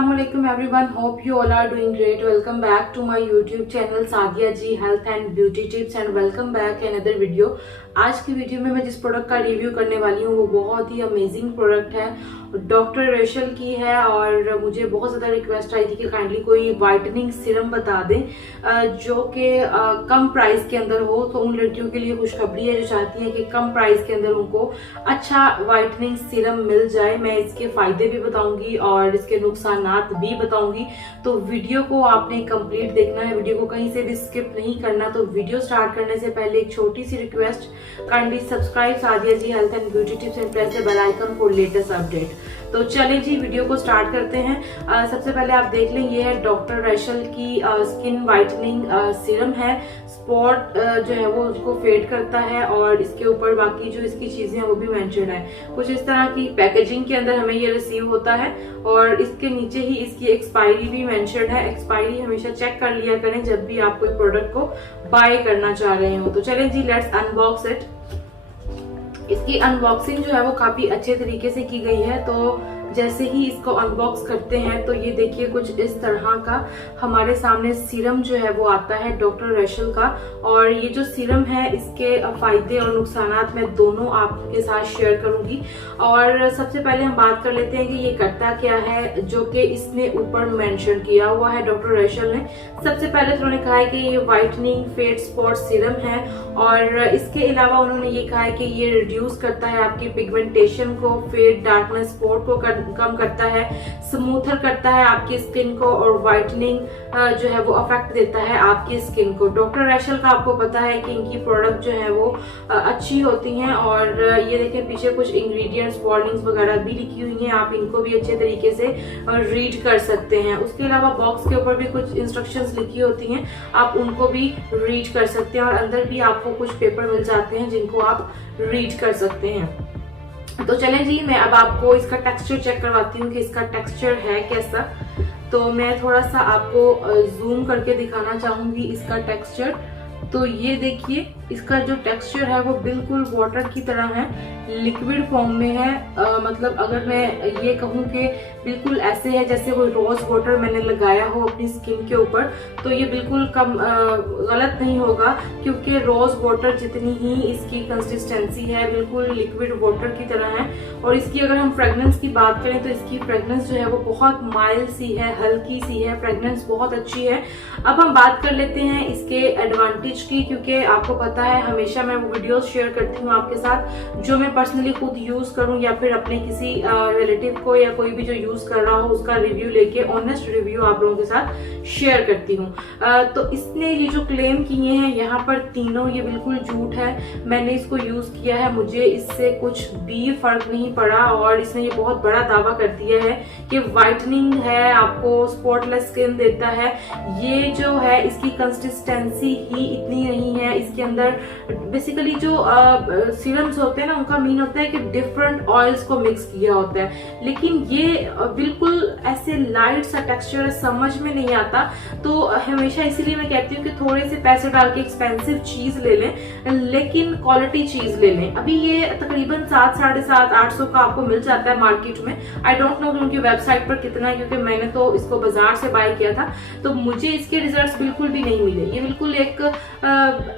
Assalamualaikum everyone, hope you all are doing great. Welcome back to my YouTube channel Sadia ji health and beauty tips and welcome back another video. आज की video में मैं जिस product का review करने वाली हूँ वो बहुत ही अमेजिंग प्रोडक्ट है, डॉक्टर रेशल की है। और मुझे बहुत ज़्यादा रिक्वेस्ट आई थी कि काइंडली कोई वाइटनिंग सीरम बता दें जो कि कम प्राइस के अंदर हो। तो उन लड़कियों के लिए खुशखबरी है जो चाहती हैं कि कम प्राइस के अंदर उनको अच्छा वाइटनिंग सीरम मिल जाए। मैं इसके फायदे भी बताऊंगी और इसके नुकसानात भी बताऊंगी, तो वीडियो को आपने कंप्लीट देखना है, वीडियो को कहीं से भी स्किप नहीं करना। तो वीडियो स्टार्ट करने से पहले एक छोटी सी request, kindly subscribe Sadia ji health and beauty tips and press the bell icon for latest update. तो चलें जी वीडियो को स्टार्ट करते हैं। सबसे पहले आप देख लें, ये है डॉक्टर रेशल की स्किन वाइटनिंग सीरम है। स्पॉट जो है वो उसको फेड करता है और इसके ऊपर बाकी जो इसकी चीजें हैं वो भी मेंशन है। कुछ इस तरह की पैकेजिंग के अंदर हमें ये रिसीव होता है और इसके नीचे ही इसकी एक्सपायरी भी मेंशन है। एक्सपायरी हमेशा चेक कर लिया करें जब भी आप कोई प्रोडक्ट को बाय करना चाह रहे हो। तो चलें जी लेट्स अनबॉक्स इट। इसकी अनबॉक्सिंग जो है वो काफी अच्छे तरीके से की गई है। तो जैसे ही इसको अनबॉक्स करते हैं तो ये देखिए कुछ इस तरह का हमारे सामने सीरम जो है वो आता है डॉक्टर रेशल का। और ये जो सीरम है इसके फायदे और नुकसानात मैं दोनों आपके साथ शेयर करूंगी। और सबसे पहले हम बात कर लेते हैं कि ये करता क्या है, जो कि इसने ऊपर मेंशन किया हुआ है डॉक्टर रेशल ने। सबसे पहले तो उन्होंने कहा है कि ये वाइटनिंग फेड स्पॉट सीरम है और इसके अलावा उन्होंने ये कहा है कि ये रिड्यूस करता है आपकी पिगमेंटेशन को, फेड डार्कनेस स्पॉट को कम करता है, स्मूथर करता है आपकी स्किन को और वाइटनिंग जो है वो अफेक्ट देता है आपकी स्किन को। डॉक्टर रेशल का आपको पता है कि इनकी प्रोडक्ट जो है वो अच्छी होती हैं। और ये देखें पीछे कुछ इंग्रेडिएंट्स वार्निंग्स वगैरह भी लिखी हुई हैं, आप इनको भी अच्छे तरीके से रीड कर सकते हैं। उसके अलावा बॉक्स के ऊपर भी कुछ इंस्ट्रक्शंस लिखी होती हैं, आप उनको भी रीड कर सकते हैं और अंदर भी आपको कुछ पेपर मिल जाते हैं जिनको आप रीड कर सकते हैं। तो चलें जी मैं अब आपको इसका टेक्सचर चेक करवाती हूँ कि इसका टेक्सचर है कैसा। तो मैं थोड़ा सा आपको जूम करके दिखाना चाहूंगी इसका टेक्सचर। तो ये देखिए इसका जो टेक्सचर है वो बिल्कुल वाटर की तरह है, लिक्विड फॉर्म में है। मतलब अगर मैं ये कहूँ कि बिल्कुल ऐसे है जैसे कोई रोज वाटर मैंने लगाया हो अपनी स्किन के ऊपर, तो ये बिल्कुल कम गलत नहीं होगा, क्योंकि रोज वाटर जितनी ही इसकी कंसिस्टेंसी है बिल्कुल लिक्विड वाटर की तरह है। और इसकी अगर हम फ्रेग्रेंस की बात करें तो इसकी फ्रेग्रेंस जो है वो बहुत माइल्ड सी है, हल्की सी है, फ्रेग्रेंस बहुत अच्छी है। अब हम बात कर लेते हैं इसके एडवांटेज की, क्योंकि आपको पता है हमेशा मैं वो वीडियोस शेयर करती हूँ आपके साथ जो मैं पर्सनली खुद यूज करूँ या फिर अपने किसी रिलेटिव को या कोई भी जो यूज कर रहा हो उसका रिव्यू लेके ऑनेस्ट रिव्यू आप लोगों के साथ शेयर करती हूँ। तो इसने ये जो क्लेम किए हैं यहाँ पर तीनों, ये बिल्कुल झूठ है। मैंने इसको यूज किया है, मुझे इससे कुछ भी फर्क नहीं पड़ा और इसने ये बहुत बड़ा दावा कर दिया है कि वाइटनिंग है, आपको स्पॉटलेस स्किन देता है। ये जो है इसकी कंसिस्टेंसी ही इतनी नहीं है। इसके अंदर बेसिकली जो सीरम्स होते हैं ना उनका मीन होता है कि डिफरेंट ऑयल्स को मिक्स किया होता है, लेकिन ये बिल्कुल ऐसे लाइट सा टेक्सचर समझ में नहीं आता। तो हमेशा इसीलिए मैं कहती हूँ कि थोड़े से पैसे डाल के एक्सपेंसिव चीज ले लें लेकिन क्वालिटी चीज ले लें। अभी ये तकरीबन 700, 750, 800 का आपको मिल जाता है मार्केट में। आई डोंट नो उनकी वेबसाइट पर कितना है, क्योंकि मैंने तो इसको बाजार से बाय किया था तो मुझे इसके रिजल्ट्स बिल्कुल भी नहीं मिले। ये बिल्कुल एक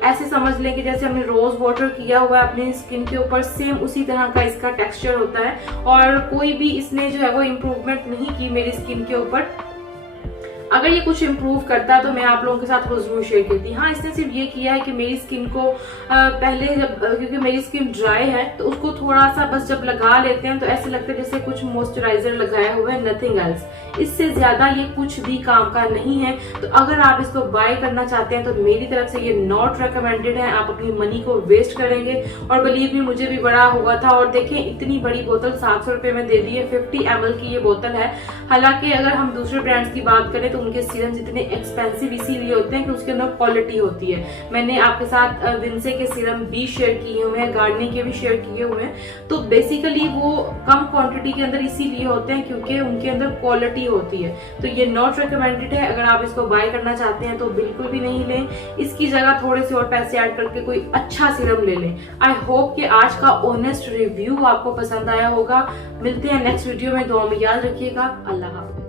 ऐसे समझ लें कि जैसे हमने रोज वाटर किया हुआ है अपनी स्किन के ऊपर, सेम उसी तरह का इसका टेक्सचर होता है और कोई भी इसने जो है वो इम्प्रूवमेंट नहीं की मेरी स्किन के ऊपर। अगर ये कुछ इम्प्रूव करता है तो मैं आप लोगों के साथ वो जरूर शेयर करती। हाँ, इसने सिर्फ ये किया है कि मेरी स्किन को पहले जब, क्योंकि मेरी स्किन ड्राई है तो उसको थोड़ा सा बस जब लगा लेते हैं तो ऐसे लगता है जैसे कुछ मॉइस्चराइजर लगाया हुआ है, नथिंग एल्स। इससे ज्यादा ये कुछ भी काम का नहीं है। तो अगर आप इसको बाय करना चाहते हैं तो मेरी तरफ से ये नॉट रिकमेंडेड है। आप अपनी मनी को वेस्ट करेंगे और बिलीव मी मुझे भी बड़ा हुआ था। और देखें इतनी बड़ी बोतल 700 रुपए में दे दी है, 50 ml की ये बोतल है। हालांकि अगर हम दूसरे ब्रांड्स की बात करें तो उनके सीरम्स इतने एक्सपेंसिव इसीलिए होते हैं कि उसके अंदर क्वालिटी होती है। मैंने आपके साथ विंसे के सीरम भी शेयर किए हुए हैं, गार्डनी के भी शेयर किए हुए हैं। तो बेसिकली वो कम क्वांटिटी के अंदर इसीलिए होते हैं क्योंकि उनके अंदर क्वालिटी होती है। तो ये नॉट रिकमेंडेड है। अगर आप इसको बाय करना चाहते हैं तो बिल्कुल भी नहीं लें। इसकी जगह थोड़े से और पैसे ऐड करके कोई अच्छा सीरम ले लें। आई होप कि आज का ऑनेस्ट रिव्यू आपको पसंद आया होगा। मिलते हैं नेक्स्ट वीडियो में, दुआ में याद रखिएगा। अल्लाह हाफ़िज़।